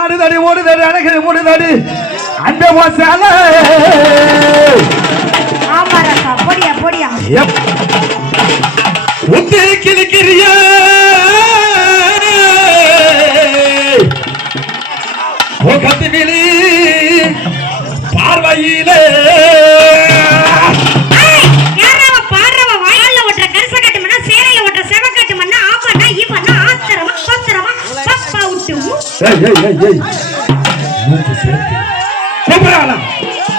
ஆடுதடி ஓடுதடி அழகு மூடுதடி அந்த மசால ஆமா ரசா பொடியா பொடியா உத்திரிக்கிளி ஏய் ஏய் ஏய் ஏய்